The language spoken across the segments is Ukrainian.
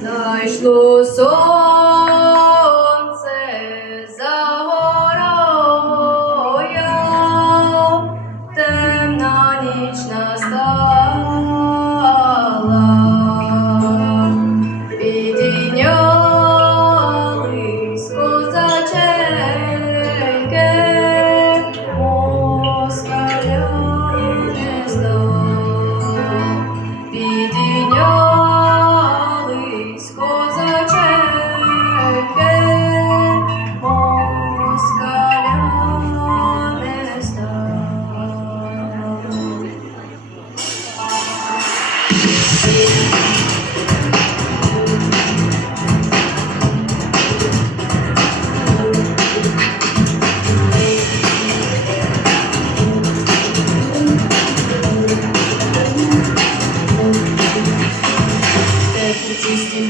Зайшло сонце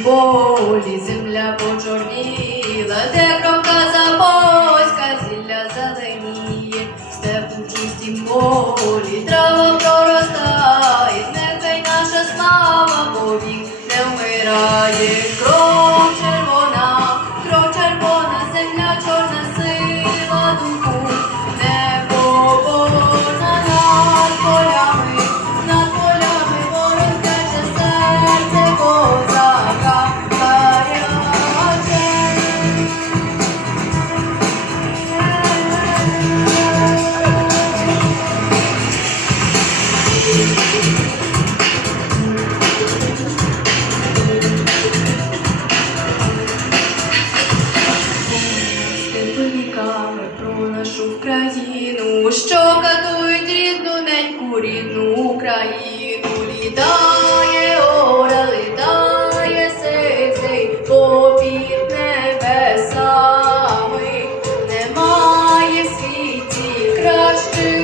Полі земля почорніла, де кровка запоська, зілля зеленіє, в степу чистім полі трава. у рідну Україну літає, ора літає сей, сей попід небесами, немає світі кращих.